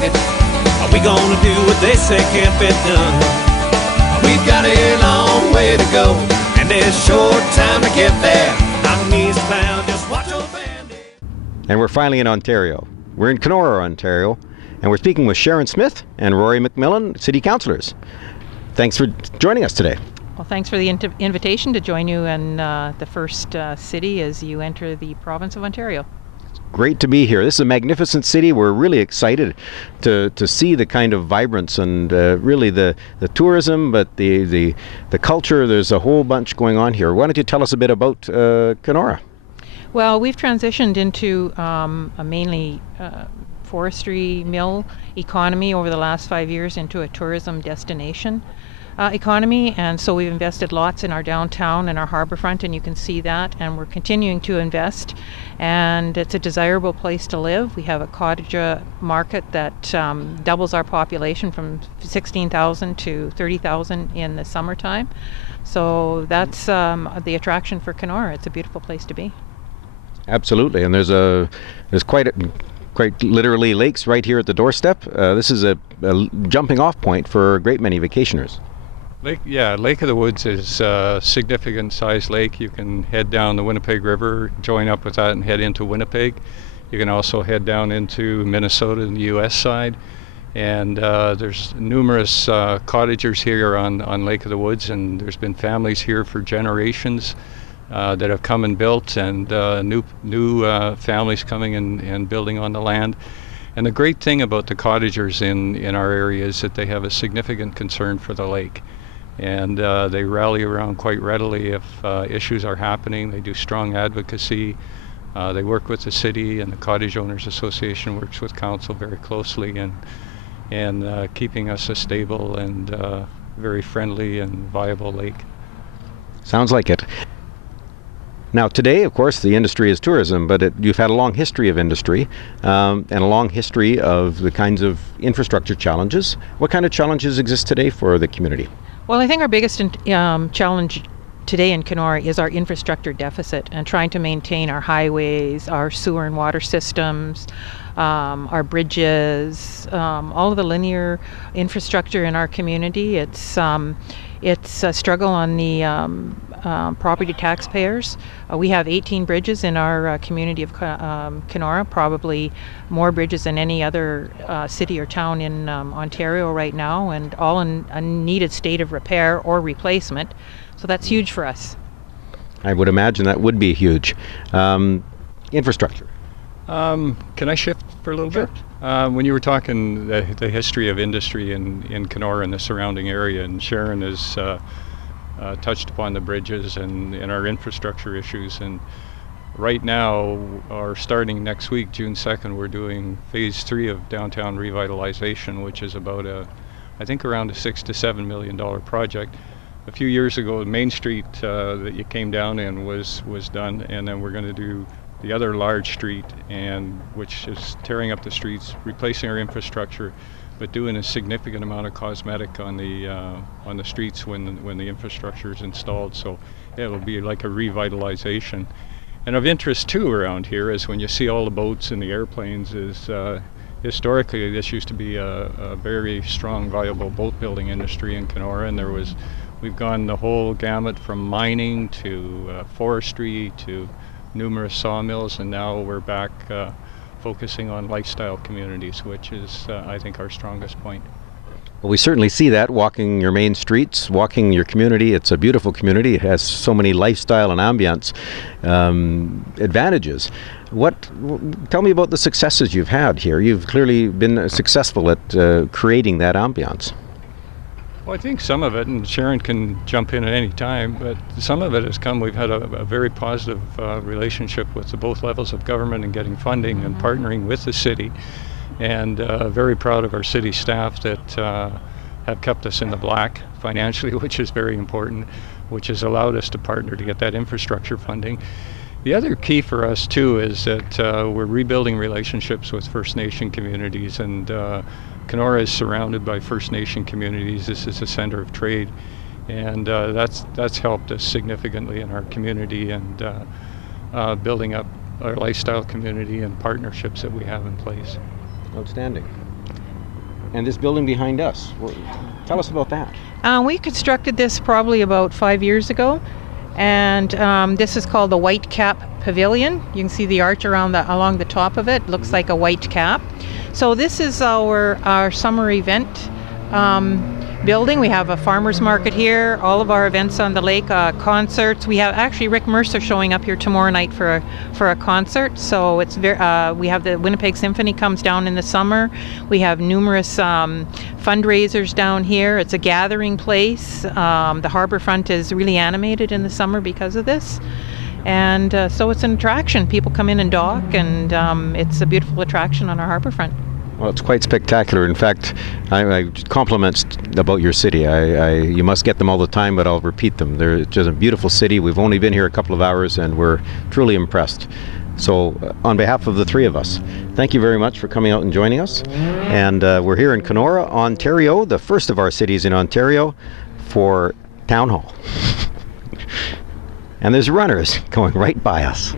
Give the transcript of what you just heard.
pocket. Are we gonna do what they say can't be done? We've got a long way to go, and there's short time to get there. I'm eastbound, just watch old Bandy. And we're finally in Ontario. We're in Kenora, Ontario, and we're speaking with Sharon Smith and Rory McMillan, City Councillors. Thanks for joining us today. Well, thanks for the invitation to join you in the first city as you enter the province of Ontario. Great to be here. This is a magnificent city. We're really excited to see the kind of vibrance and really the tourism, but the culture. There's a whole bunch going on here. Why don't you tell us a bit about Kenora? Well, we've transitioned into a mainly forestry mill economy over the last 5 years into a tourism destination economy, and so we've invested lots in our downtown and our harbourfront, and you can see that, and we're continuing to invest, and it's a desirable place to live. We have a cottage market that doubles our population from 16,000 to 30,000 in the summertime, so that's the attraction for Kenora. It's a beautiful place to be. Absolutely, and there's quite literally lakes right here at the doorstep. This is a jumping off point for a great many vacationers. Lake of the Woods is a significant sized lake. You can head down the Winnipeg River, join up with that and head into Winnipeg. You can also head down into Minnesota and the US side. And there's numerous cottagers here on Lake of the Woods, and there's been families here for generations that have come and built, and new families coming and building on the land. And the great thing about the cottagers in our area is that they have a significant concern for the lake. And they rally around quite readily if issues are happening. They do strong advocacy. They work with the city, and the Cottage Owners Association works with council very closely and keeping us a stable and very friendly and viable lake. Sounds like it. Now today, of course, the industry is tourism, but you've had a long history of industry and a long history of the kinds of infrastructure challenges. What kind of challenges exist today for the community? Well, I think our biggest challenge today in Kenora is our infrastructure deficit and trying to maintain our highways, our sewer and water systems, our bridges, all of the linear infrastructure in our community. It's a struggle on the property taxpayers. We have 18 bridges in our community of Kenora, probably more bridges than any other city or town in Ontario right now, and all in a needed state of repair or replacement. So that's huge for us. I would imagine that would be huge. Infrastructure. Can I shift for a little Sure. bit? When you were talking the history of industry in Kenora and the surrounding area, and Sharon has touched upon the bridges and our infrastructure issues, and right now, or starting next week, June 2nd, we're doing phase 3 of downtown revitalization, which is about I think around a $6 to $7 million project. A few years ago, Main Street that you came down in was done, and then we're going to do the other large street, and which is tearing up the streets, replacing our infrastructure, but doing a significant amount of cosmetic on the streets when the infrastructure is installed. So yeah, it'll be like a revitalization. And of interest too around here is when you see all the boats and the airplanes is historically this used to be a very strong, viable boat building industry in Kenora, and we've gone the whole gamut from mining to forestry to numerous sawmills, and now we're back focusing on lifestyle communities, which is, I think, our strongest point. Well, we certainly see that walking your main streets, walking your community. It's a beautiful community. It has so many lifestyle and ambience advantages. Tell me about the successes you've had here. You've clearly been successful at creating that ambience. Well, I think some of it, and Sharon can jump in at any time, but some of it has come, we've had a very positive relationship with the both levels of government and getting funding and partnering with the city, and very proud of our city staff that have kept us in the black financially, which is very important, which has allowed us to partner to get that infrastructure funding. The other key for us too is that we're rebuilding relationships with First Nation communities, and Kenora is surrounded by First Nation communities. This is a center of trade, and that's helped us significantly in our community and building up our lifestyle community and partnerships that we have in place. Outstanding. And this building behind us, tell us about that. We constructed this probably about 5 years ago, and this is called the White Cap Pavilion. You can see the arch along the top of it. Looks like a white cap. So this is our summer event building. We have a farmers market here, all of our events on the lake, concerts. We have actually Rick Mercer showing up here tomorrow night for a concert. So it's we have the Winnipeg Symphony comes down in the summer. We have numerous fundraisers down here. It's a gathering place. The harborfront is really animated in the summer because of this. And so it's an attraction. People come in and dock, and it's a beautiful attraction on our harborfront. Well, it's quite spectacular. In fact, I compliments about your city. You must get them all the time, but I'll repeat them. They're just a beautiful city. We've only been here a couple of hours, and we're truly impressed. So on behalf of the three of us, thank you very much for coming out and joining us. And we're here in Kenora, Ontario, the first of our cities in Ontario, for Town Hall. And there's runners going right by us.